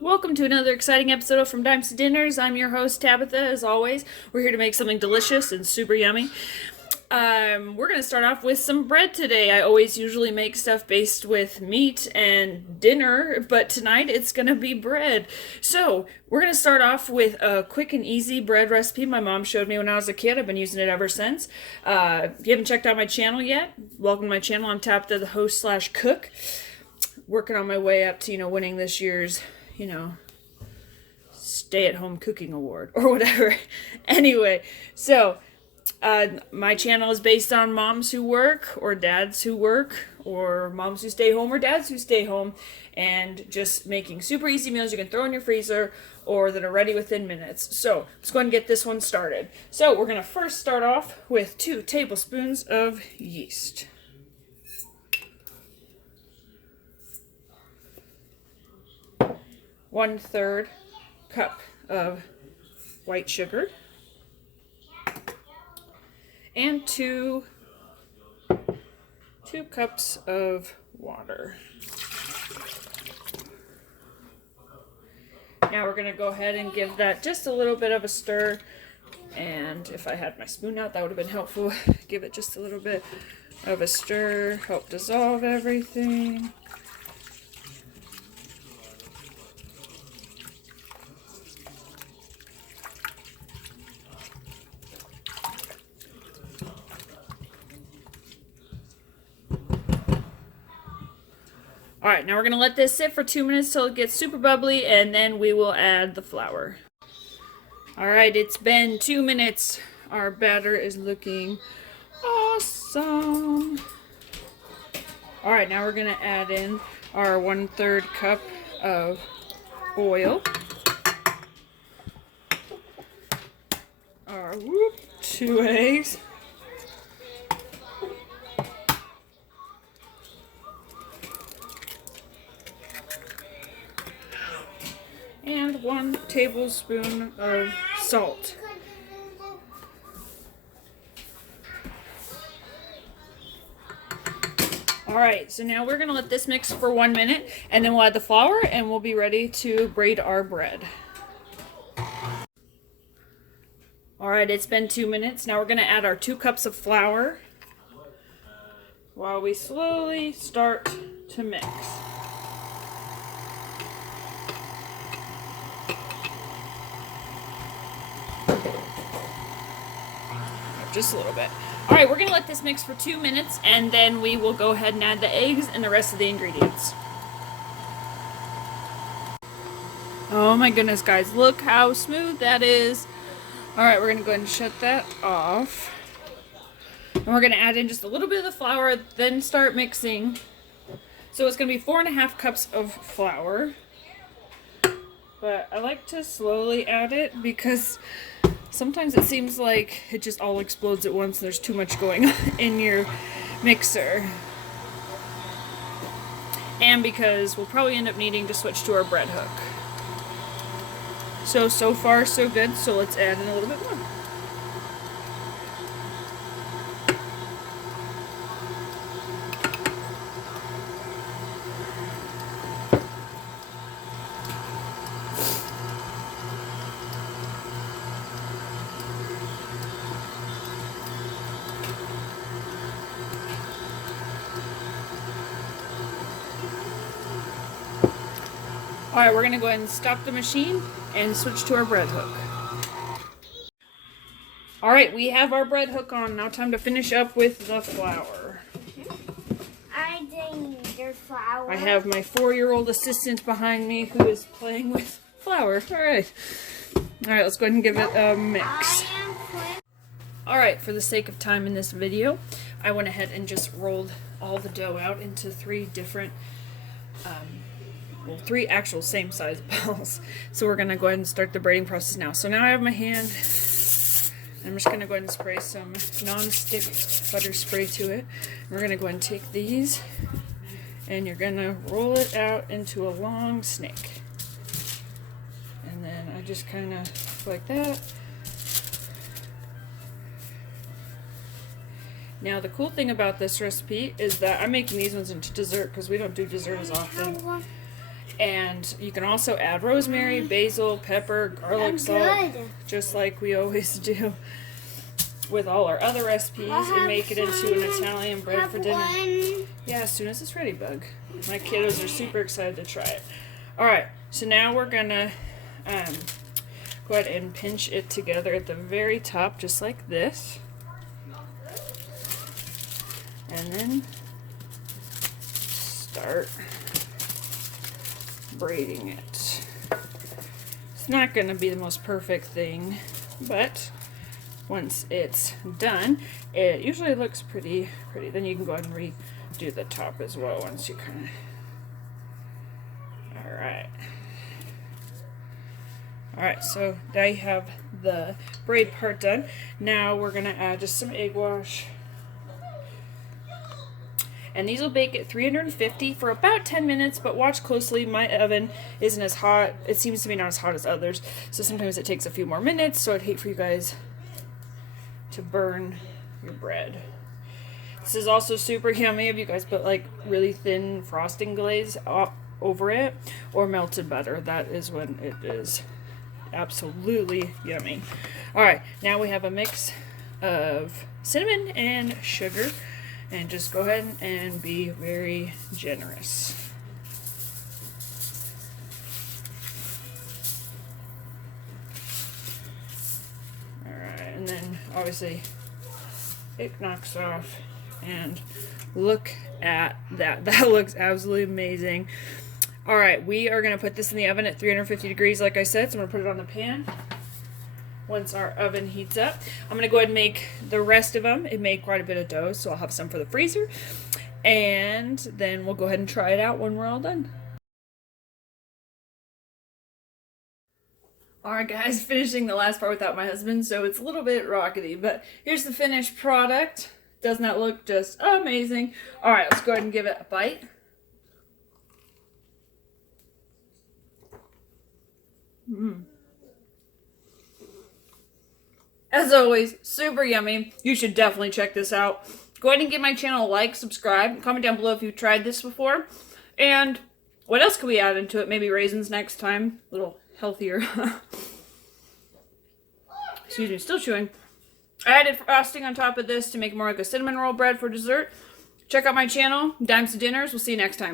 Welcome to another exciting episode of From Dimes to Dinners. I'm your host, Tabitha, as always. We're here to make something delicious and super yummy. We're going to start off with some bread today. I always usually make stuff based with meat and dinner, but tonight it's going to be bread. So, we're going to start off with a quick and easy bread recipe my mom showed me when I was a kid. I've been using it ever since. If you haven't checked out my channel yet, welcome to my channel. I'm Tabitha, the host/cook. Working on my way up to, winning this year's stay-at-home cooking award or whatever. Anyway, so my channel is based on moms who work or dads who work or moms who stay home or dads who stay home and just making super easy meals you can throw in your freezer or that are ready within minutes. So let's go ahead and get this one started. So we're going to first start off with 2 tablespoons of yeast. 1/3 cup of white sugar, and 2 cups of water. Now we're going to go ahead and give that just a little bit of a stir, and if I had my spoon out that would have been helpful. Give it just a little bit of a stir, help dissolve everything. Alright, now we're going to let this sit for 2 minutes till it gets super bubbly, and then we will add the flour. Alright, it's been 2 minutes. Our batter is looking awesome. Alright, now we're going to add in our 1/3 cup of oil. Our 2 eggs. And 1 tablespoon of salt. Alright, so now we're going to let this mix for 1 minute, and then we'll add the flour, and we'll be ready to braid our bread. Alright, it's been 2 minutes. Now we're going to add our 2 cups of flour while we slowly start to mix. Just a little bit. Alright, we're going to let this mix for 2 minutes, and then we will go ahead and add the eggs and the rest of the ingredients. Oh my goodness, guys. Look how smooth that is. Alright, we're going to go ahead and shut that off. And we're going to add in just a little bit of the flour, then start mixing. So it's going to be 4.5 cups of flour. But I like to slowly add it because sometimes it seems like it just all explodes at once and there's too much going on in your mixer. And because we'll probably end up needing to switch to our bread hook. So far so good, so let's add in a little bit more. Alright, we're going to go ahead and stop the machine and switch to our bread hook. Alright, we have our bread hook on. Now time to finish up with the flour. I didn't need your flour. I have my 4-year-old assistant behind me who is playing with flour. Alright. Alright, let's go ahead and give it a mix. Alright, for the sake of time in this video, I went ahead and just rolled all the dough out into 3 different 3 actual same size balls. So we're going to go ahead and start the braiding process now. So now I have my hand. I'm just going to go ahead and spray some non-stick butter spray to it. We're going to go ahead and take these, and you're going to roll it out into a long snake. And then I just kind of like that. Now the cool thing about this recipe is that I'm making these ones into dessert because we don't do dessert as often. And you can also add rosemary, basil, pepper, garlic, salt, just like we always do with all our other recipes, and make it into an Italian bread for dinner. Yeah, as soon as it's ready, Bug. My kiddos are super excited to try it. Alright, so now we're gonna go ahead and pinch it together at the very top, just like this. And then start braiding it. It's not going to be the most perfect thing, but once it's done, it usually looks pretty. Then you can go ahead and redo the top as well once you kind of... Alright, so now you have the braid part done. Now we're going to add just some egg wash. And these will bake at 350 for about 10 minutes, but watch closely. My oven isn't as hot. It seems to be not as hot as others, so sometimes it takes a few more minutes, so I'd hate for you guys to burn your bread. This is also super yummy if you guys put like really thin frosting glaze over it, or melted butter. That is when it is absolutely yummy. Alright, now we have a mix of cinnamon and sugar. And just go ahead and be very generous. Alright, and then obviously it knocks off. And look at that. That looks absolutely amazing. Alright, we are going to put this in the oven at 350 degrees like I said. So I'm going to put it on the pan. Once our oven heats up, I'm going to go ahead and make the rest of them. It made quite a bit of dough, so I'll have some for the freezer. And then we'll go ahead and try it out when we're all done. Alright guys, finishing the last part without my husband, so it's a little bit rockety, but here's the finished product. Doesn't that look just amazing? Alright, let's go ahead and give it a bite. As always, super yummy. You should definitely check this out. Go ahead and give my channel a like, subscribe, comment down below if you've tried this before. And what else could we add into it? Maybe raisins next time. A little healthier. Excuse me, still chewing. I added frosting on top of this to make more like a cinnamon roll bread for dessert. Check out my channel, Dimes to Dinners. We'll see you next time.